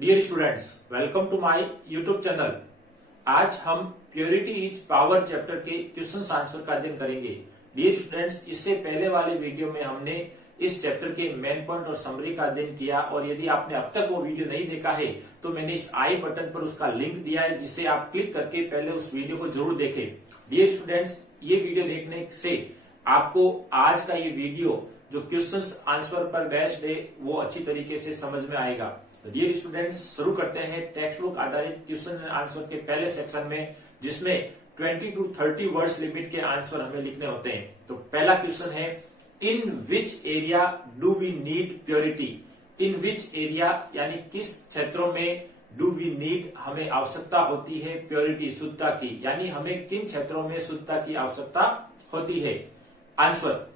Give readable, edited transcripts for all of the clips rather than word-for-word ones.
Dear students, welcome to my YouTube channel. आज हम purity is power chapter के question answer का अध्ययन करेंगे। डियर स्टूडेंट्स, इससे पहले वाले वीडियो में हमने इस चैप्टर के मेन पॉइंट और समरी का अध्ययन किया, और यदि आपने अब तक वो वीडियो नहीं देखा है तो मैंने इस आई बटन पर उसका लिंक दिया है, जिसे आप क्लिक करके पहले उस वीडियो को जरूर देखें। डियर स्टूडेंट्स, ये वीडियो देखने से आपको आज का ये वीडियो जो क्वेश्चंस आंसर पर बेस्ड है वो अच्छी तरीके से समझ में आएगा। तो डियर स्टूडेंट्स, शुरू करते हैं टेक्स्ट बुक आधारित क्वेश्चन आंसर के पहले सेक्शन में, जिसमें 20 to 30 वर्ड्स लिमिट के आंसर हमें लिखने होते हैं। तो पहला क्वेश्चन है, in which area do we need purity. In which area यानी किस क्षेत्रों में डू वी नीड हमें आवश्यकता होती है प्योरिटी, शुद्धता की, यानी हमें किन क्षेत्रों में शुद्धता की आवश्यकता होती है। आंसर,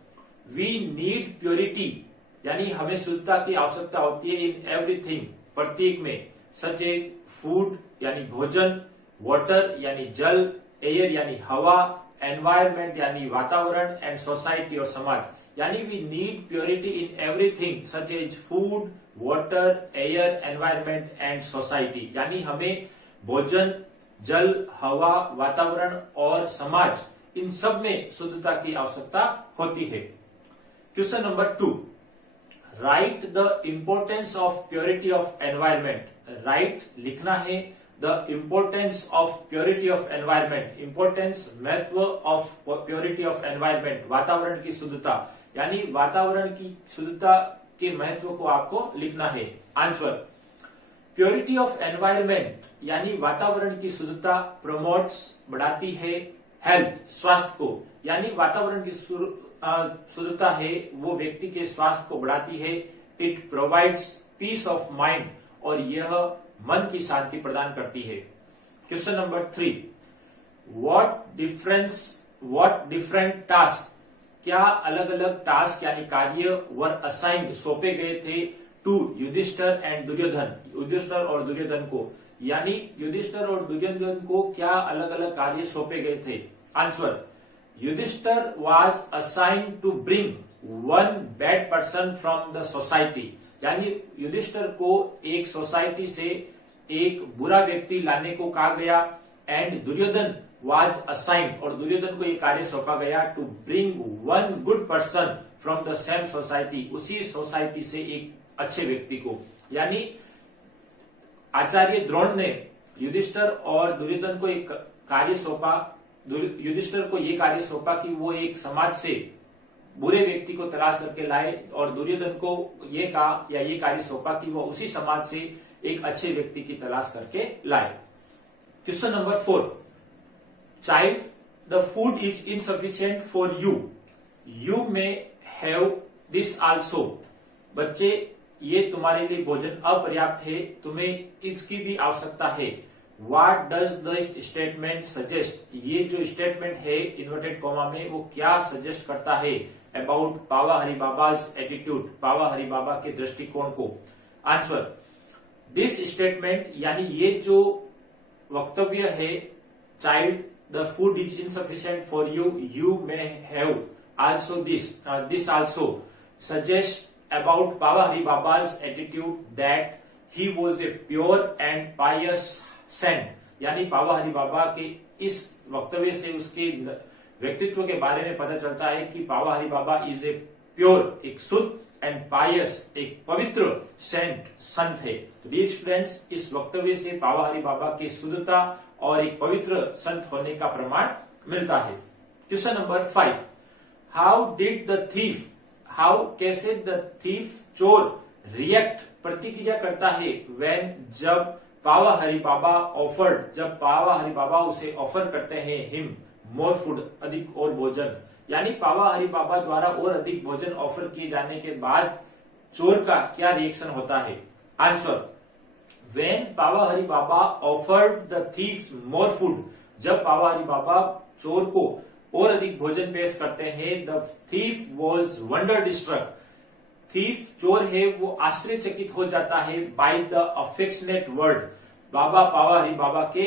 वी नीड प्योरिटी यानी हमें शुद्धता की आवश्यकता होती है इन एवरीथिंग, प्रत्येक में, सच एज फूड यानी भोजन, वाटर यानी जल, एयर यानी हवा, एनवायरमेंट यानी वातावरण, एंड सोसाइटी और समाज, यानी we need purity in everything such as food, water, air, environment and society, यानी हमें भोजन, जल, हवा, वातावरण और समाज, इन सब में शुद्धता की आवश्यकता होती है। Question number 2, right the importance of purity of environment. Right लिखना है the importance of purity of environment. Importance, महत्व ऑफ प्योरिटी ऑफ एनवायरमेंट, वातावरण की शुद्धता, यानी वातावरण की शुद्धता के महत्व को आपको लिखना है। आंसर, प्योरिटी ऑफ एनवायरमेंट यानी वातावरण की शुद्धता प्रमोट्स, बढ़ाती है, हेल्थ, स्वास्थ्य को, यानी वातावरण की शुद्धता है वो व्यक्ति के स्वास्थ्य को बढ़ाती है। It provides peace of mind, और यह मन की शांति प्रदान करती है। Question number 3, what different task, क्या अलग अलग टास्क यानी कार्य वर असाइंड, सौंपे गए थे टू युधिष्ठिर एंड दुर्योधन, युधिष्ठिर और दुर्योधन को, यानी युधिष्ठिर और दुर्योधन को क्या अलग अलग कार्य सौंपे गए थे। Answer, Yudhishthir was assigned to bring one bad person from the society, यानी युधिष्ठिर को एक सोसाइटी से एक बुरा व्यक्ति लाने को कहा गया, एंड दुर्योधन was assigned, और दुर्योधन को एक कार्य सौंपा गया to bring one good person from the same society, उसी सोसाइटी से एक अच्छे व्यक्ति को, यानी आचार्य द्रोण ने युधिष्ठिर और दुर्योधन को एक कार्य सौंपा, युधिष्ठिर को ये कार्य सौंपा कि वो एक समाज से बुरे व्यक्ति को तलाश करके लाए, और दुर्योधन को ये कहा या ये कार्य सौंपा कि वो उसी समाज से एक अच्छे व्यक्ति की तलाश करके लाए। Question number 4, child the food is insufficient for you, you may have this also. बच्चे, ये तुम्हारे लिए भोजन अपर्याप्त है, तुम्हें इसकी भी आवश्यकता है। What does this statement suggest? ये जो स्टेटमेंट है इन्वर्टेड कॉमा में, वो क्या सजेस्ट करता है अबाउट पावा हरि बाबाज एटीट्यूड, पावा हरि बाबा के दृष्टिकोण को। आंसर, दिस स्टेटमेंट यानी ये जो वक्तव्य है, child the food is insufficient for you, you may have also this also suggest about Pava Hari Baba's attitude that he was a pure and pious saint, यानी पावा हरि बाबा के इस वक्तव्य से उसके व्यक्तित्व के बारे में पता चलता है कि पावा हरि बाबा इज ए प्योर, एक शुद्ध, एंड पायस, एक पवित्र सेंट, संत है। तो डियर स्टूडेंट्स, इस वक्तव्य से पावा हरि बाबा की शुद्धता और एक पवित्र संत होने का प्रमाण मिलता है। Question number 5, how did the thief, how कैसे द थीफ, चोर, रिएक्ट, प्रतिक्रिया करता है, व्हेन, जब पावा हरि बाबा ऑफर्ड, जब पावा हरि बाबा उसे ऑफर करते हैं हिम मोर फूड, अधिक और भोजन, यानी पावा हरि बाबा द्वारा और अधिक भोजन ऑफर किए जाने के बाद चोर का क्या रिएक्शन होता है। Answer, when Pawa Hari Baba offered the thief more food, जब पावा हरि बाबा चोर को और अधिक भोजन पेश करते हैं, the thief was wonderstruck, thief चोर है वो आश्चर्यचकित हो जाता है, by the affectionate word, Baba Pawa Hari Baba के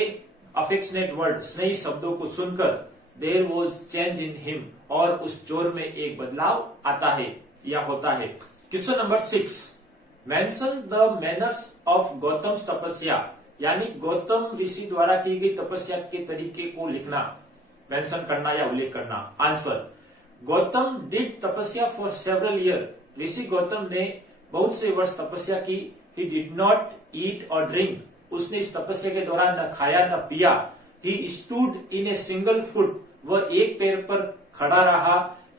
अफेक्शनेट वर्ड, स्नेही शब्दों को सुनकर, there was change in him, और उस चोर में एक बदलाव आता है या होता है। Question number 6, mention the manners of Gautam तपस्या, यानी गौतम ऋषि द्वारा की गई तपस्या के तरीके को लिखना, मेंशन करना या उल्लेख करना। आंसर, गौतम डिड तपस्या फॉर सेवरल ईयर। ऋषि गौतम ने बहुत से वर्ष तपस्या की। ही डिड नॉट ईट और ड्रिंक, उसने इस तपस्या के दौरान न खाया न पिया। He stood in a single foot, वह एक पैर पर खड़ा रहा।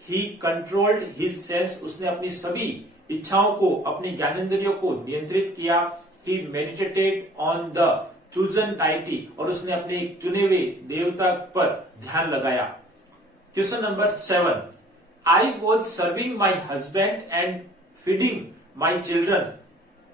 ही कंट्रोल्ड हिज सेंस, उसने अपनी सभी इच्छाओं को, अपनी ज्ञानेंद्रियों को नियंत्रित किया। He meditated on the chosen deity, और उसने अपने चुने हुए देवता पर ध्यान लगाया। Question number 7, I was serving my husband and feeding my children.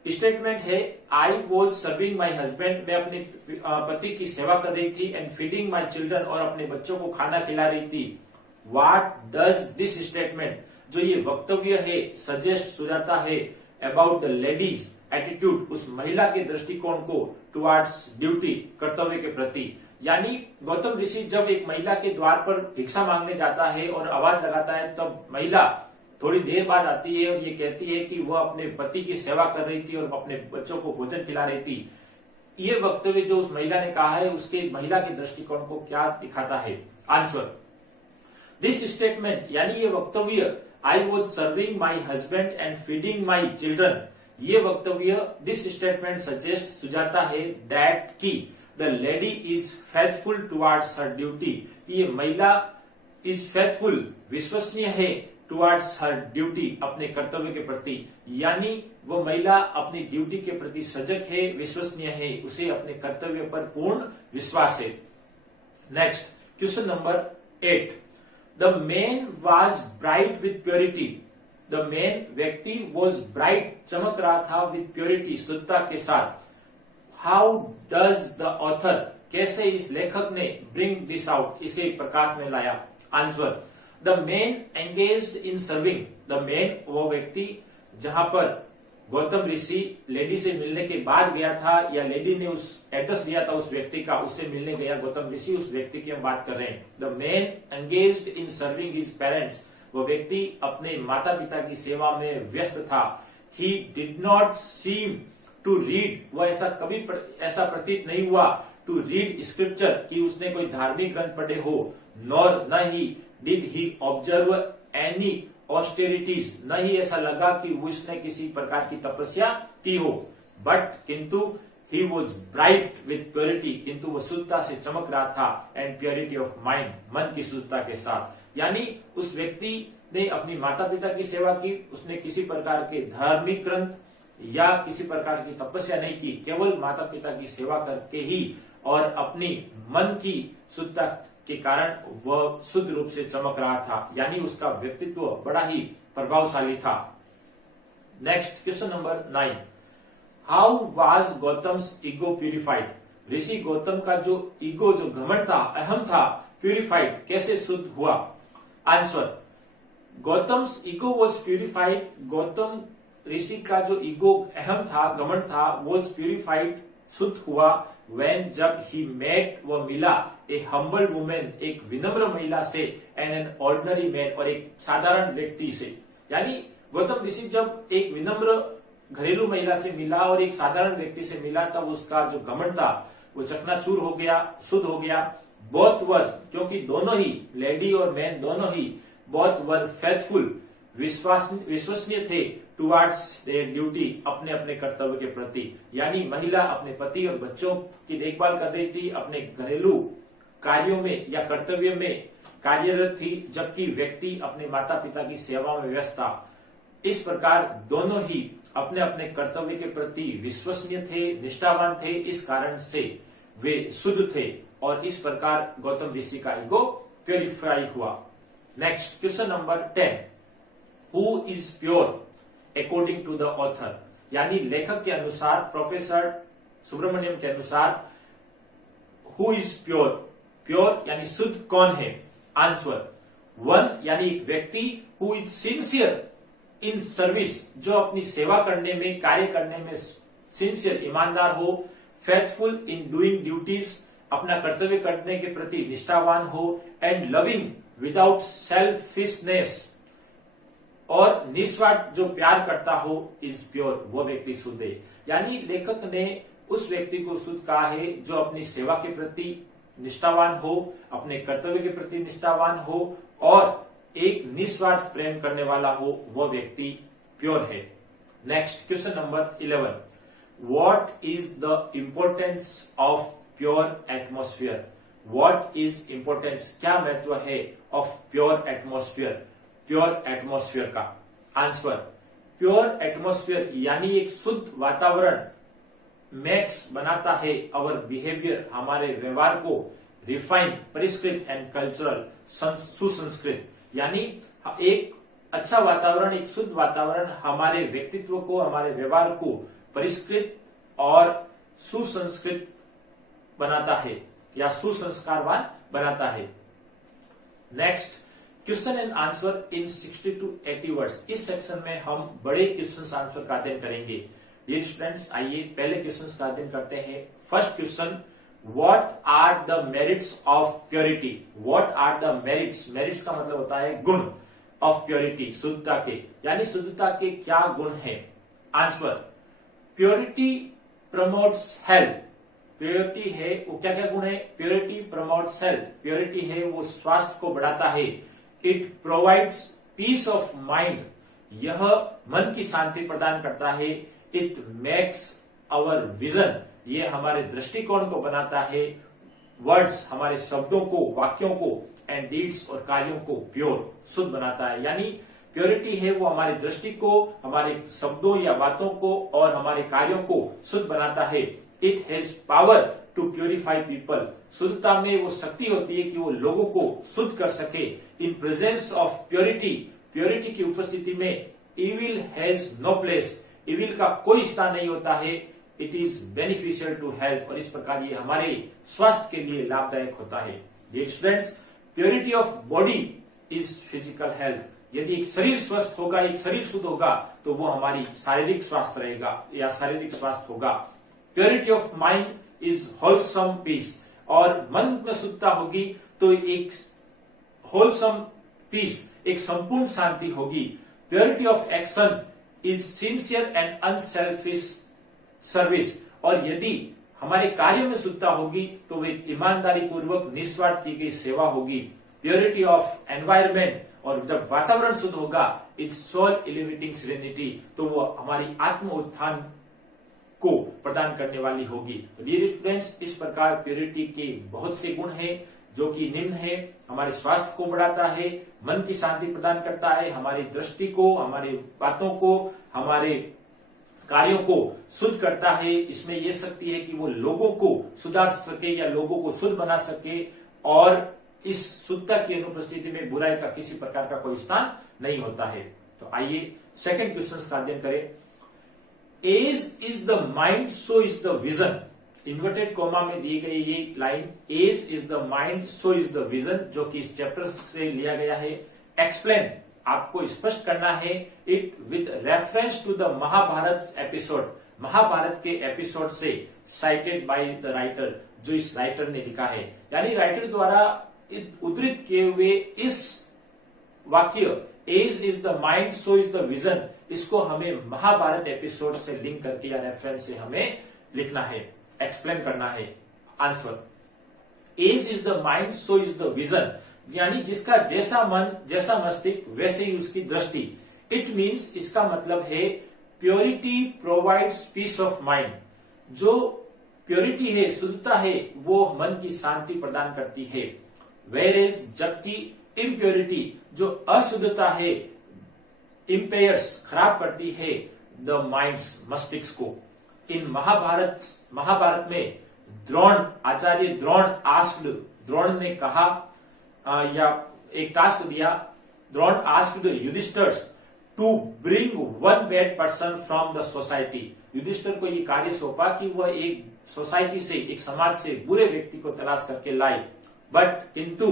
Statement है, I was serving my husband, मैं अपने पति की सेवा कर रही थी, एंड फीडिंग माई चिल्ड्रन, और अपने बच्चों को खाना खिला रही थी। व्हाट डज दिस स्टेटमेंट, जो ये वक्तव्य है, सजेस्ट सुझाता है अबाउट द लेडीज एटीट्यूड, उस महिला के दृष्टिकोण को टुवर्ड्स ड्यूटी, कर्तव्य के प्रति। यानी गौतम ऋषि जब एक महिला के द्वार पर भिक्षा मांगने जाता है और आवाज लगाता है, तब महिला थोड़ी देर बाद आती है और ये कहती है कि वह अपने पति की सेवा कर रही थी और अपने बच्चों को भोजन खिला रही थी। ये वक्तव्य जो उस महिला ने कहा है, उसके महिला के दृष्टिकोण को क्या दिखाता है? आंसर, दिस स्टेटमेंट, यानी ये वक्तव्य, आई was serving my husband and feeding my children, ये वक्तव्य, दिस स्टेटमेंट सजेस्ट सुझाता है दैट की the lady is faithful towards her duty, ये महिला इज फेथफुल, विश्वसनीय है, टुवर्ड्स हर ड्यूटी, अपने कर्तव्य के प्रति। यानी वो महिला अपनी ड्यूटी के प्रति सजग है, विश्वसनीय है, उसे अपने कर्तव्य पर पूर्ण विश्वास है। Next, question number 8, the man was bright with purity. The man, व्यक्ति, वॉज ब्राइट, चमक रहा था, विथ प्योरिटी, शुद्धता के साथ। हाउ डज द ऑथर, कैसे इस लेखक ने ब्रिंग दिस आउट, इसे प्रकाश में लाया? Answer, the man engaged in serving, the man, वो व्यक्ति जहां पर गौतम ऋषि लेडी से मिलने के बाद गया था, या लेडी ने उस एड्रेस दिया था उस व्यक्ति का, उससे मिलने गया गौतम ऋषि, उस व्यक्ति की हम बात कर रहे हैं। The man engaged in serving his parents, वो व्यक्ति अपने माता पिता की सेवा में व्यस्त था। He did not seem to read, वह ऐसा प्रतीत नहीं हुआ, टू रीड स्क्रिप्चर, कि उसने कोई धार्मिक ग्रंथ पढ़े हो, नॉर, न ही, did he observe any austerities, न ही ऐसा लगा कि उसने किसी प्रकार की तपस्या की हो। बट, किंतु, he was bright with purity, किंतु वह शुद्धता से चमक रहा था, एंड प्योरिटी ऑफ माइंड, मन की शुद्धता के साथ। यानी उस व्यक्ति ने अपनी माता पिता की सेवा की, उसने किसी प्रकार के धार्मिक ग्रंथ या किसी प्रकार की तपस्या नहीं की, केवल माता पिता की सेवा करके ही और अपनी मन की शुद्धता के कारण वह शुद्ध रूप से चमक रहा था। यानी उसका व्यक्तित्व बड़ा ही प्रभावशाली था। Next, question number 9, how was Gautam's ego purified. Rishi Gautam का जो ईगो, जो घमंड था, अहम था, प्यूरिफाइड, कैसे शुद्ध हुआ? Answer, Gautam's ego was purified, Gautam Rishi का जो ईगो, अहम था, घमंड था, वॉज प्यूरिफाइड, शुद्ध हुआ, when, जब ही मेट, वह मिला, ए हम्बल वुमेन, एक विनम्र महिला से, एंड एन ऑर्डिनरी मैन, और एक साधारण व्यक्ति से। यानी गौतम ऋषि जब एक विनम्र घरेलू महिला से मिला और एक साधारण व्यक्ति से मिला, तब उसका जो घमंड था वो चकनाचूर हो गया, शुद्ध हो गया। बोथ वर, क्योंकि दोनों ही, लेडी और मैन दोनों ही, बोथ वर फेथफुल, विश्वसनीय थे, टुवर्ड्स देयर ड्यूटी, अपने अपने कर्तव्य के प्रति। यानी महिला अपने पति और बच्चों की देखभाल कर रही थी, अपने घरेलू कार्यों में या कर्तव्य में कार्यरत थी, जबकि व्यक्ति अपने माता पिता की सेवा में व्यस्त था। इस प्रकार दोनों ही अपने अपने कर्तव्य के प्रति विश्वसनीय थे, निष्ठावान थे, इस कारण से वे शुद्ध थे, और इस प्रकार गौतम ऋषि का ईगो प्योरिफाई हुआ। Next, question number 10, who is pure according to the author. यानी लेखक के अनुसार, प्रोफेसर सुब्रमण्यम के अनुसार, हु इज प्योर, प्योर यानी शुद्ध कौन है? आंसर, वन, यानी एक व्यक्ति, who is sincere in service, जो अपनी सेवा करने में, कार्य करने में सिंसियर, ईमानदार हो, फेथफुल इन डूइंग ड्यूटीज, अपना कर्तव्य करने के प्रति निष्ठावान हो, एंड लविंग विदाउट सेल्फिशनेस, और निस्वार्थ जो प्यार करता हो इज प्योर, वो व्यक्ति शुद्ध है। यानी लेखक ने उस व्यक्ति को शुद्ध कहा है जो अपनी सेवा के प्रति निष्ठावान हो, अपने कर्तव्य के प्रति निष्ठावान हो और एक निस्वार्थ प्रेम करने वाला हो, वो व्यक्ति प्योर है। Next question number 11, what is the importance of pure atmosphere? What is importance, क्या महत्व है of pure atmosphere, pure atmosphere का? आंसर, प्योर एटमोस्फियर यानी एक शुद्ध वातावरण मेक्स बनाता है अवर बिहेवियर, हमारे व्यवहार को रिफाइन, परिष्कृत एंड कल्चरल, सुसंस्कृत। यानी एक अच्छा वातावरण, एक शुद्ध वातावरण हमारे व्यक्तित्व को, हमारे व्यवहार को परिष्कृत और सुसंस्कृत बनाता है या सुसंस्कारवान बनाता है। Next question and answer in 60 to 80 words. इस सेक्शन में हम बड़े क्वेश्चन आंसर का अध्ययन करेंगे। डियर स्टूडेंट्स, आइए पहले क्वेश्चन का अध्ययन करते हैं। First question, what are the merits of purity? What are the merits? Merits का मतलब होता है गुण, ऑफ प्योरिटी, शुद्धता के, यानी शुद्धता के क्या गुण हैं? Answer, purity promotes health. Purity है वो क्या क्या गुण है? प्योरिटी प्रमोट्स हेल्थ, प्योरिटी है वो स्वास्थ्य को बढ़ाता है। It provides peace of mind, यह मन की शांति प्रदान करता है। इट मेक्स आवर विजन, ये हमारे दृष्टिकोण को बनाता है। वर्ड्स, हमारे शब्दों को, वाक्यों को, एंड डीड्स और कार्यों को प्योर, शुद्ध बनाता है। यानी प्योरिटी है वो हमारी दृष्टि को, हमारे शब्दों या बातों को और हमारे कार्यों को शुद्ध बनाता है। It has power to purify people, शुद्धता में वो शक्ति होती है कि वो लोगों को शुद्ध कर सके। In presence of purity, purity की उपस्थिति में evil has no place, evil का कोई स्थान नहीं होता है। It is beneficial to health, और इस प्रकार ये हमारे स्वास्थ्य के लिए लाभदायक होता है। ये students, purity of body is physical health. यदि एक शरीर स्वस्थ होगा, एक शरीर शुद्ध होगा, तो वो हमारी शारीरिक स्वास्थ्य रहेगा या शारीरिक स्वास्थ्य होगा। Purity of mind is wholesome peace, और मन में शुद्धता होगी तो एक होलसम पीस, एक संपूर्ण शांति होगी। Purity of action is sincere and unselfish service, और यदि हमारे कार्य में शुद्धता होगी तो वे ईमानदारी पूर्वक निस्वार्थ की गई सेवा होगी। प्योरिटी ऑफ एनवायरमेंट, और जब वातावरण शुद्ध होगा, इट्स सोल एलिवेटिंग सेरेनिटी, तो वो हमारी आत्म उत्थान को प्रदान करने वाली होगी। डियर स्टूडेंट्स, इस प्रकार प्योरिटी के बहुत से गुण हैं जो कि निम्न है। हमारे स्वास्थ्य को बढ़ाता है, मन की शांति प्रदान करता है, हमारी दृष्टि को, हमारी बातों को, हमारे कार्यों को शुद्ध करता है। इसमें यह शक्ति है कि वो लोगों को सुधार सके या लोगों को शुद्ध बना सके, और इस शुद्धता की अनुपस्थिति में बुराई का किसी प्रकार का कोई स्थान नहीं होता है। तो आइए सेकंड क्वेश्चन का अध्ययन करें। As is the mind, so is the vision. Inverted comma में दी गई ये line, as is the mind, so is the vision, जो कि इस चैप्टर से लिया गया है। एक्सप्लेन, आपको स्पष्ट करना है it with reference to the Mahabharata episode, Mahabharata के एपिसोड से साइटेड बाय द राइटर, जो इस राइटर ने लिखा है। यानी राइटर द्वारा उद्धृत किए हुए इस वाक्य as is the mind, so is the vision, इसको हमें महाभारत एपिसोड से लिंक करके या रेफरेंस से हमें लिखना है, एक्सप्लेन करना है। Answer, as is the mind, so is the vision, यानी जिसका जैसा मन, जैसा मस्तिष्क, वैसे ही उसकी दृष्टि। इट मीन्स, इसका मतलब है purity provides peace of mind. जो प्योरिटी है, शुद्धता है, वो मन की शांति प्रदान करती है। वेयरएज, जबकि इम्प्योरिटी, जो अशुद्धता है, इम्पेयर्स, खराब करती है द माइंड्स, मस्तिष्क को। इन महाभारत में द्रोण, आचार्य द्रोण आस्क्ड, द्रोण ने कहा या एक टास्क दिया, Drona asked Yudhishthira to bring one bad person from the society. Yudhishthira को ये कार्य सौंपा कि वह एक सोसाइटी से, एक समाज से बुरे व्यक्ति को तलाश करके लाए। बट किंतु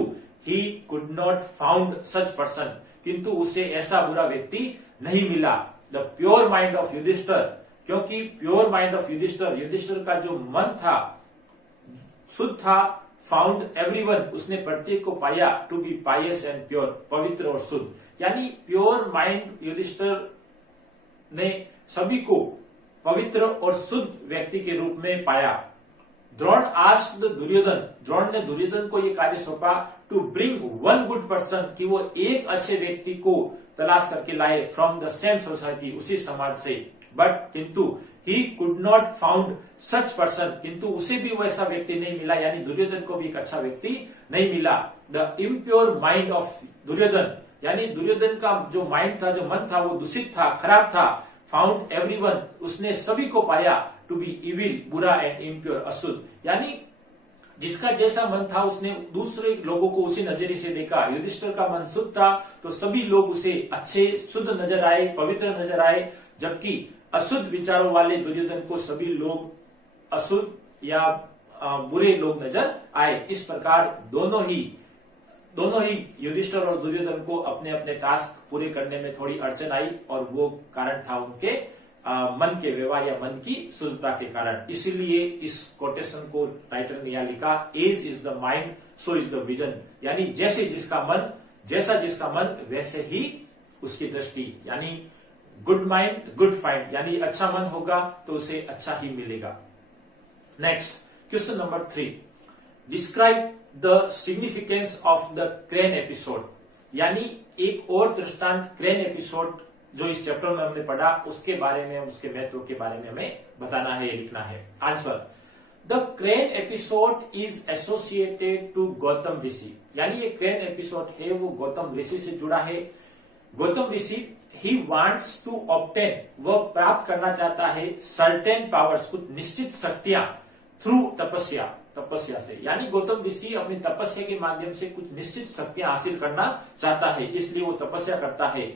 he could not found such person, किंतु उसे ऐसा बुरा व्यक्ति नहीं मिला। The pure mind of Yudhishthir, क्योंकि pure mind of Yudhishthir, Yudhishthir का जो मन था शुद्ध था, फाउंड एवरीवन, उसने प्रत्येक को पाया, to be pious and pure, पवित्र और शुद्ध। यानी प्योर माइंड युधिष्ठिर ने सभी को पवित्र और शुद्ध व्यक्ति के रूप में पाया। द्रोण आस्क्ड दुर्योधन, द्रोण ने दुर्योधन को यह कार्य सौंपा, to bring one good person, कि वो एक अच्छे व्यक्ति को तलाश करके लाए, फ्रॉम द सेम सोसाइटी, उसी समाज से। बट किंतु he could not found such person, किंतु उसे भी वैसा व्यक्ति नहीं मिला, यानी दुर्योधन को भी एक अच्छा व्यक्ति नहीं मिला। The impure mind of Duryodhana, यानी दुर्योधन का जो माइंड था, जो मन था, वो दूषित था, खराब था। फाउंड एवरीवन, उसने सभी को पाया, टू बी इविल, बुरा, एंड इम्प्योर, अशुद्ध। यानी जिसका जैसा मन था उसने दूसरे लोगों को उसी नजरिए से देखा। युधिष्ठिर का मन शुद्ध था तो सभी लोग उसे अच्छे, शुद्ध नजर आए, पवित्र नजर आए, जबकि अशुद्ध विचारों वाले दुर्योधन को सभी लोग अशुद्ध या बुरे लोग नजर आए। इस प्रकार दोनों ही युधिष्ठिर और दुर्योधन को अपने अपने टास्क पूरे करने में थोड़ी अड़चन आई, और वो कारण था उनके मन के व्यवहार या मन की शुद्धता के कारण। इसीलिए इस कोटेशन को राइटर ने यहां लिखा, as is the mind so is the vision, यानी जैसा जिसका मन वैसे ही उसकी दृष्टि। यानी गुड माइंड गुड फाइंड, यानी अच्छा मन होगा तो उसे अच्छा ही मिलेगा। Next question number 3, describe the significance of the crane episode, यानी एक और दृष्टांत क्रेन एपिसोड जो इस चैप्टर में हमने पढ़ा उसके बारे में, उसके महत्व के बारे में हमें बताना है, लिखना है। Answer, the crane episode is associated to Gautam Rishi, यानी ये क्रेन एपिसोड है वो गौतम ऋषि से जुड़ा है। गौतम ऋषि ही वांट्स टू ऑब्टेन, वह प्राप्त करना चाहता है, सर्टेन पावर्स, कुछ निश्चित शक्तियां, थ्रू तपस्या से, यानी गौतम ऋषि अपनी तपस्या के माध्यम से कुछ निश्चित शक्तियां हासिल करना चाहता है, इसलिए वो तपस्या करता है।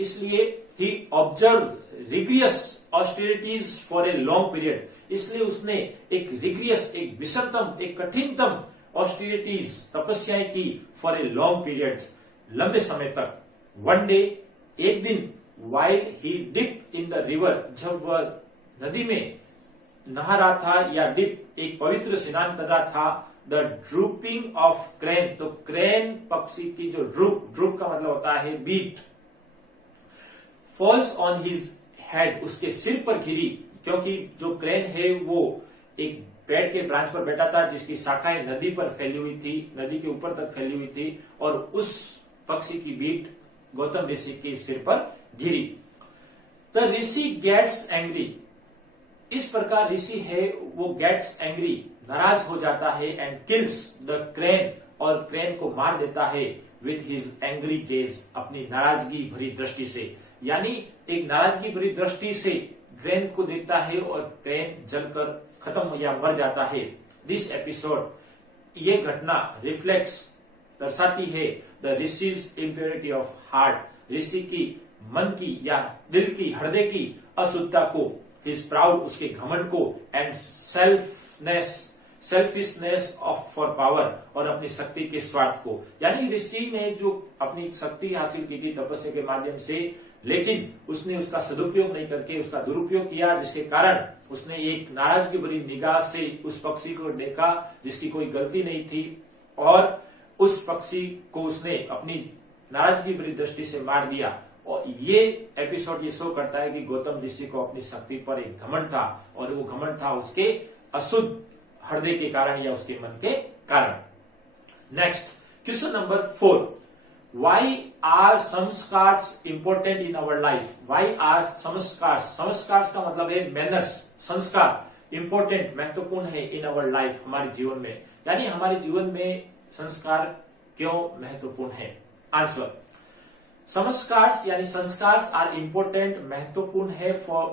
इसलिए he observe rigorous austerities for a long period, इसलिए उसने एक रिग्रियस, एक विषमतम, एक कठिनतम ऑस्टेरिटीज, तपस्याएं की, फॉर ए लॉन्ग पीरियड, लंबे समय तक। वन डे, एक दिन, while he dip in the river, जब वह नदी में नहा रहा था या डिप, एक पवित्र स्नान कर रहा था, द ड्रूपिंग ऑफ क्रेन, तो क्रेन पक्षी की जो ड्रूप का मतलब होता है बीट, फॉल्स ऑन हिज हेड, उसके सिर पर गिरी, क्योंकि जो क्रेन है वो एक पेड़ के ब्रांच पर बैठा था जिसकी शाखाएं नदी पर फैली हुई थी, नदी के ऊपर तक फैली हुई थी, और उस पक्षी की बीट गौतम ऋषि के सिर पर गिरी। द ऋषि गेट्स एंग्री, इस प्रकार ऋषि है वो गेट्स एंग्री, नाराज हो जाता है, एंड किल्स द क्रेन, और क्रेन को मार देता है, विथ हिज एंग्री गेज, अपनी नाराजगी भरी दृष्टि से, यानी एक नाराजगी भरी दृष्टि से क्रेन को देखता है और क्रेन जलकर खत्म या मर जाता है। दिस एपिसोड, ये घटना रिफ्लेक्ट्स, दर्शाती है, the rishi's impurity of heart, Rishi की मन की या दिल की, हृदय की अशुद्धता को, हिज प्राउड, उसके घमंड को, and selfishness of for power, और अपनी शक्ति के स्वार्थ को। यानी ऋषि ने जो अपनी शक्ति हासिल की थी तपस्या के माध्यम से, लेकिन उसने उसका सदुपयोग नहीं करके उसका दुरुपयोग किया, जिसके कारण उसने एक नाराजगी भरी निगाह से उस पक्षी को देखा जिसकी कोई गलती नहीं थी, और उस पक्षी को उसने अपनी नाराजगी भरी दृष्टि से मार दिया। और ये एपिसोड ये शो करता है कि गौतम ऋषि को अपनी शक्ति पर एक घमंड था, और वो घमंड था उसके अशुद्ध हृदय के कारण या उसके मन के कारण। Next question number 4, why are sanskars important in our life, why are sanskars का मतलब है मैनर्स, संस्कार, इंपोर्टेंट, महत्वपूर्ण है, इन अवर लाइफ, हमारे जीवन में, यानी हमारे जीवन में संस्कार क्यों महत्वपूर्ण है। आंसर, संस्कार्स यानी संस्कार्स आर इंपोर्टेंट, महत्वपूर्ण है फॉर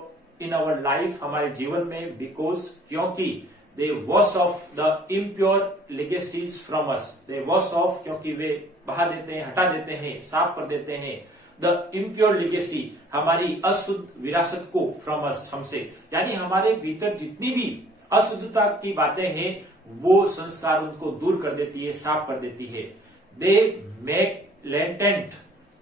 इन अवर लाइफ, हमारे जीवन में, बिकॉज, क्योंकि दे wash off the impure legacies from us, they wash off, क्योंकि वे बहा देते हैं, हटा देते हैं, साफ कर देते हैं, द इम्प्योर लेगेसी, हमारी अशुद्ध विरासत को, फ्रॉम अस, हमसे, यानी हमारे भीतर जितनी भी अशुद्धता की बातें हैं वो संस्कार उनको दूर कर देती है, साफ कर देती है। दे मेक लेटेंट,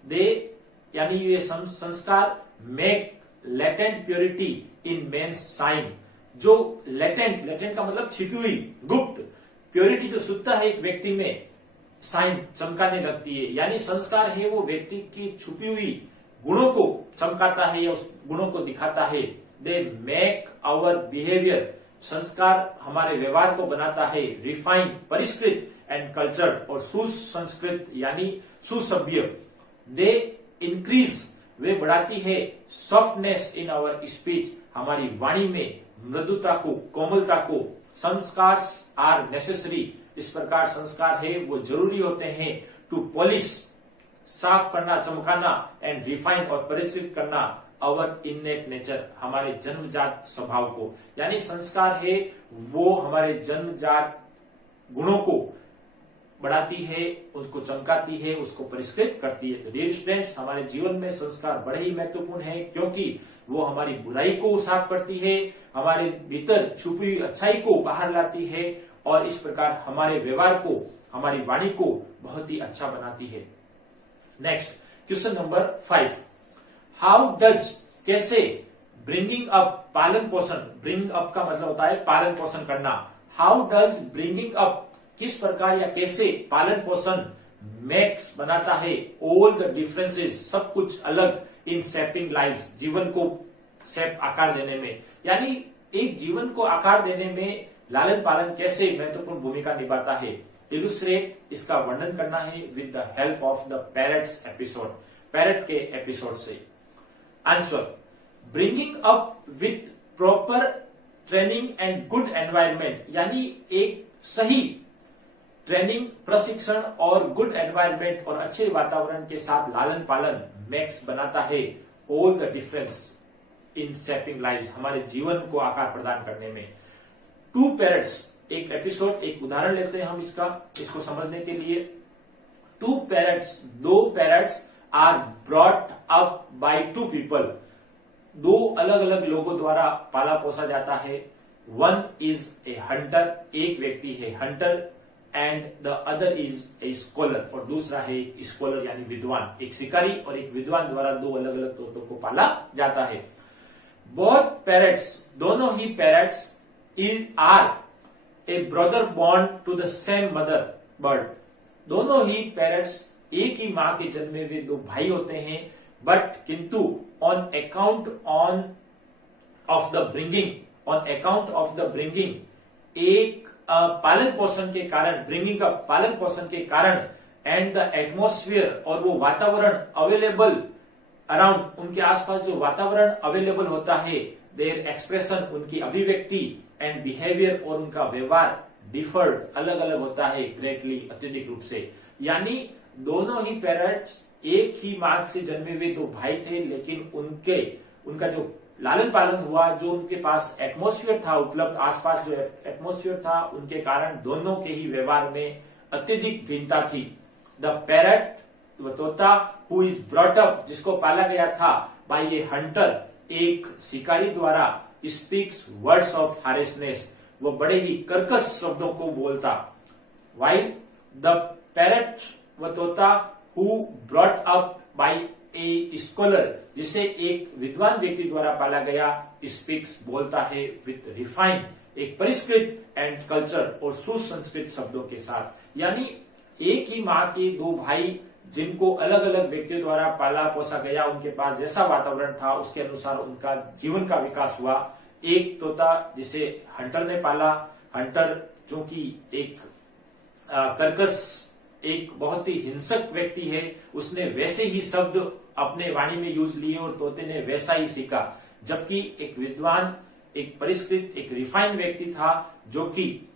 दे यानी ये संस्कार मेक लेटेंट प्योरिटी इन मेन साइन, जो लेटेंट का मतलब छिपी हुई, गुप्त, प्योरिटी जो शुद्धता है एक व्यक्ति में साइन चमकाने लगती है, यानी संस्कार है वो व्यक्ति की छुपी हुई गुणों को चमकाता है या उस गुणों को दिखाता है। दे मेक आवर बिहेवियर, संस्कार हमारे व्यवहार को बनाता है रिफाइन, परिष्कृत, एंड कल्चर्ड और सुसंस्कृत यानी सुसभ्य। दे इंक्रीज, वे बढ़ाती है सॉफ्टनेस इन आवर स्पीच, हमारी वाणी में मृदुता को, कोमलता को। संस्कार आर नेसेसरी, इस प्रकार संस्कार है वो जरूरी होते हैं टू पॉलिश, साफ करना, चमकाना, एंड रिफाइन और परिष्कृत करना अवर इननेट नेचर, हमारे जन्मजात स्वभाव को। यानी संस्कार है वो हमारे जन्मजात गुणों को बढ़ाती है, उसको चमकाती है, उसको परिष्कृत करती है। तो डियर स्टूडेंट्स, हमारे जीवन में संस्कार बड़े ही महत्वपूर्ण है, क्योंकि वो हमारी बुराई को साफ करती है, हमारे भीतर छुपी हुई अच्छाई को बाहर लाती है और इस प्रकार हमारे व्यवहार को, हमारी वाणी को बहुत ही अच्छा बनाती है। Next question number 5, how does, कैसे, ब्रिंगिंग अप, पालन पोषण, ब्रिंग अप का मतलब होता है पालन पोषण करना। हाउ डज ब्रिंगिंग अप, किस प्रकार या कैसे पालन पोषण मेक्स बनाता है ऑल द डिफरेंसेस, सब कुछ अलग, इन शेपिंग लाइव्स, जीवन को शेप आकार देने में, यानी एक जीवन को आकार देने में लालन पालन कैसे महत्वपूर्ण भूमिका निभाता है। इलुस्ट्रेट, इसका वर्णन करना है with the help of the parrots episode, parrot के एपिसोड से। Answer, bringing up with proper training and good environment, यानी एक सही ट्रेनिंग, प्रशिक्षण और गुड एनवायरमेंट और अच्छे वातावरण के साथ लालन पालन मैक्स बनाता है all the difference in shaping lives, हमारे जीवन को आकार प्रदान करने में। टू पैरट्स, एक एपिसोड, एक उदाहरण लेते हैं हम इसको समझने के लिए। टू पैरट्स, दो parrots are brought up by two people, दो अलग अलग लोगों द्वारा पाला पोसा जाता है। वन इज ए हंटर, एक व्यक्ति है Hunter, and the other is a scholar, और दूसरा है स्कॉलर यानी विद्वान, एक शिकारी और एक विद्वान द्वारा दो अलग अलग तोतों को पाला जाता है। बोथ पैरट्स, दोनों ही parrots are a brother born to the same mother bird, दोनों ही पैरट्स एक ही मां के जन्मे हुए दो भाई होते हैं, बट किंतु on account of the bringing, एक पालन पोषण के कारण, ब्रिंगिंग का पालन पोषण के कारण, एंड द एटमोस्फियर, और वो वातावरण अवेलेबल अराउंड, उनके आसपास जो वातावरण अवेलेबल होता है, देयर एक्सप्रेशन, उनकी अभिव्यक्ति, एंड बिहेवियर, और उनका व्यवहार डिफर्ड, अलग अलग होता है ग्रेटली, अत्यधिक रूप से। यानी दोनों ही पैरट्स एक ही मां से जन्मे हुए दो भाई थे, लेकिन उनका जो लालन पालन हुआ, जो उनके पास एटमोस्फियर था उपलब्ध, आसपास जो एटमोस्फियर था, उनके कारण दोनों के ही व्यवहार में अत्यधिक भिन्नता थी। द पैरट, तोता, हु इज ब्रॉट अप, जिसको पाला गया था बाय ए हंटर, एक शिकारी द्वारा, स्पीक्स वर्ड्स ऑफ हार्शनेस, वो बड़े ही कर्कश शब्दों को बोलता। वाइल द पैरट, व तोता, who brought up bye a scholar, जिसे एक विद्वान व्यक्ति द्वारा पाला गया, स्पीक्स, बोलता है विथ रिफाइन, एक परिष्कृत, एंड कल्चर, और सुसंस्कृत शब्दों के साथ। यानी एक ही मां के दो भाई जिनको अलग अलग व्यक्तियों द्वारा पाला पोसा गया, उनके पास जैसा वातावरण था उसके अनुसार उनका जीवन का विकास हुआ। एक तोता जिसे हंटर ने पाला, हंटर जो कि एक कर्कश, एक बहुत ही हिंसक व्यक्ति है, उसने वैसे ही शब्द अपने वाणी में यूज लिए और तोते ने वैसा ही सीखा। जबकि एक विद्वान, एक परिष्कृत, एक रिफाइन व्यक्ति था, जो कि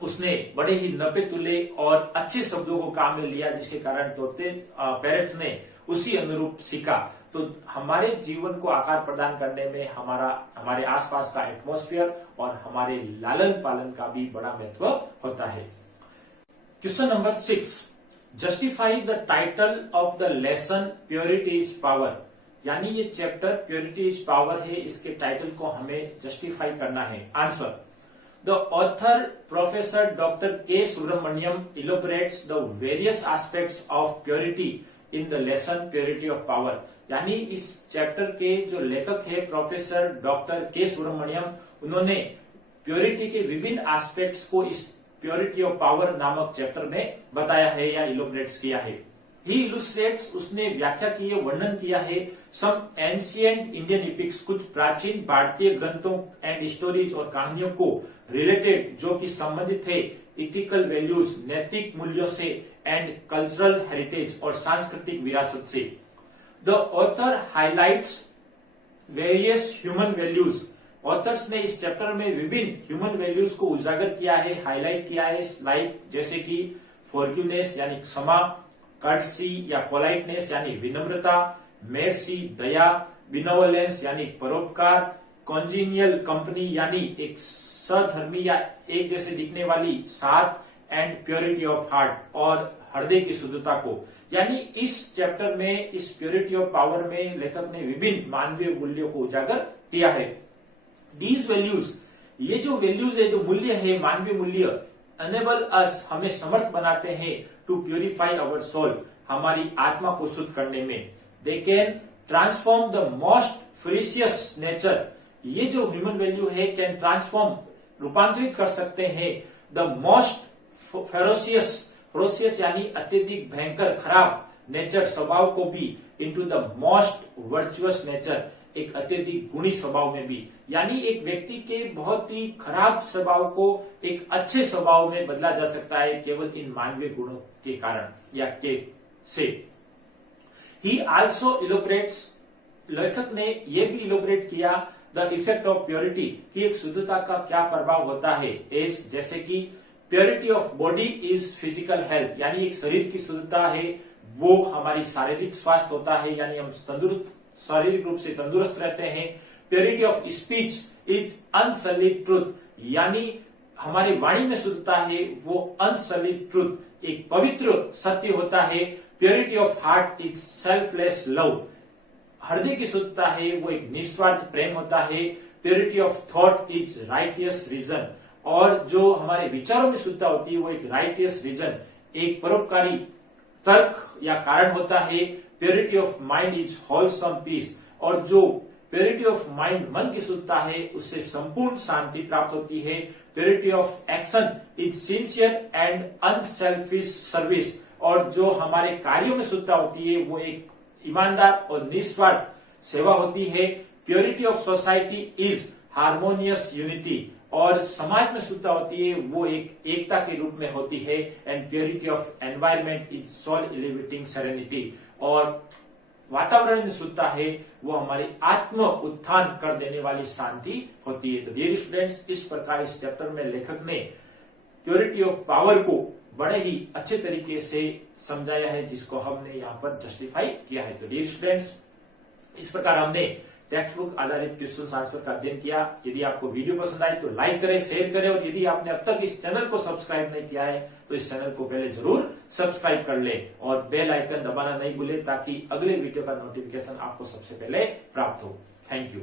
उसने बड़े ही नपे तुले और अच्छे शब्दों को काम में लिया, जिसके कारण तोते पैरट्स ने उसी अनुरूप सीखा। तो हमारे जीवन को आकार प्रदान करने में हमारे आसपास का एटमॉस्फेयर और हमारे लालन पालन का भी बड़ा महत्व होता है। Question number 6, justify the title of the lesson purity is power, यानी ये चैप्टर प्योरिटी इज पावर है, इसके टाइटल को हमें जस्टिफाई करना है। Answer, the author professor doctor K Subramaniam elaborates the various aspects of purity in the lesson purity of power, यानी इस चैप्टर के जो लेखक है प्रोफेसर डॉक्टर के सुब्रमण्यम, उन्होंने प्योरिटी के विभिन्न एस्पेक्ट्स को इस प्योरिटी ऑफ पावर नामक चैप्टर में बताया है या इलोबरेट्स किया है। ही इलुस्ट्रेट्स, उसने व्याख्या की है, वर्णन किया है सम एंशिएंट इंडियन एपिक्स, कुछ प्राचीन भारतीय ग्रंथों एंड स्टोरीज और कहानियों को रिलेटेड जो कि संबंधित है इथिकल वैल्यूज, नैतिक मूल्यों से एंड कल्चरल हेरिटेज और सांस्कृतिक विरासत से। The author highlights various human values. Authors ने इस चैप्टर में विभिन्न ह्यूमन वैल्यूज को उजागर किया है, हाईलाइट किया है, लाइक जैसे कि फॉरगिवनेस यानी क्षमा, कर्टसी या पोलाइटनेस यानी विनम्रता, मेर्सी दया, बिनोवलेंस यानी परोपकार, कॉन्जीनियल कंपनी यानी एक सधर्मी या एक जैसे दिखने वाली साथ, एंड प्योरिटी ऑफ हार्ट और हृदय की शुद्धता को। यानी इस चैप्टर में, इस प्योरिटी ऑफ पावर में लेखक ने विभिन्न मानवीय मूल्यों को उजागर किया है। दीज वैल्यूज, ये जो वैल्यूज है, जो मूल्य है, मानवीय मूल्य, अनेबल अस, हमें समर्थ बनाते हैं टू प्यूरिफाई अवर सोल, हमारी आत्मा को शुद्ध करने में। They can transform the most precious nature, ये जो ह्यूमन वैल्यू है कैन ट्रांसफॉर्म, रूपांतरित कर सकते हैं द मोस्ट फेरोसियस यानी अत्यधिक भयंकर खराब नेचर, स्वभाव को भी, into the most virtuous nature, एक अत्यधिक गुणी स्वभाव में भी। यानी एक व्यक्ति के बहुत ही खराब स्वभाव को एक अच्छे स्वभाव में बदला जा सकता है केवल इन मानवीय गुणों के कारण या के से। ही आल्सो इलोबरेट्स, लेखक ने यह भी इलोबरेट किया द इफेक्ट ऑफ प्योरिटी, कि एक शुद्धता का क्या प्रभाव होता है। एज जैसे कि purity of body is physical health, यानी एक शरीर की शुद्धता है वो हमारी शारीरिक स्वास्थ्य होता है, यानी हम तंदुरुस्त, शारीरिक रूप से तंदुरुस्त रहते हैं। Purity of speech is unsullied truth, यानी हमारी वाणी में शुद्धता है वो अनसलिड ट्रूथ, एक पवित्र सत्य होता है। Purity of heart is selfless love, हृदय की शुद्धता है वो एक निस्वार्थ प्रेम होता है। Purity of thought is righteous reason, और जो हमारे विचारों में शुद्धता होती है वो एक राइटियस रीजन, एक परोपकारी तर्क या कारण होता है। Purity of mind is wholesome peace, और जो प्योरिटी ऑफ माइंड, मन की शुद्धता है उससे संपूर्ण शांति प्राप्त होती है। Purity of action is sincere and unselfish service, और जो हमारे कार्यों में शुद्धता होती है वो एक ईमानदार और निस्वार्थ सेवा होती है। Purity of society is harmonious unity, और समाज में शुद्धता होती है वो एक एकता के रूप में होती है। And purity of environment is soul elevating serenity, और वातावरण में शुद्धता है वो हमारी आत्म उत्थान कर देने वाली शांति होती है। तो डियर स्टूडेंट्स, इस प्रकार इस चैप्टर में लेखक ने प्योरिटी ऑफ पावर को बड़े ही अच्छे तरीके से समझाया है, जिसको हमने यहाँ पर जस्टिफाई किया है। तो डियर स्टूडेंट्स, इस प्रकार हमने टेक्स्ट बुक आधारित क्वेश्चन आंसर का अध्ययन किया। यदि आपको वीडियो पसंद आए तो लाइक करें, शेयर करें, और यदि आपने अब तक इस चैनल को सब्सक्राइब नहीं किया है तो इस चैनल को पहले जरूर सब्सक्राइब कर ले और बेल आइकन दबाना नहीं भूले, ताकि अगले वीडियो का नोटिफिकेशन आपको सबसे पहले प्राप्त हो। Thank you.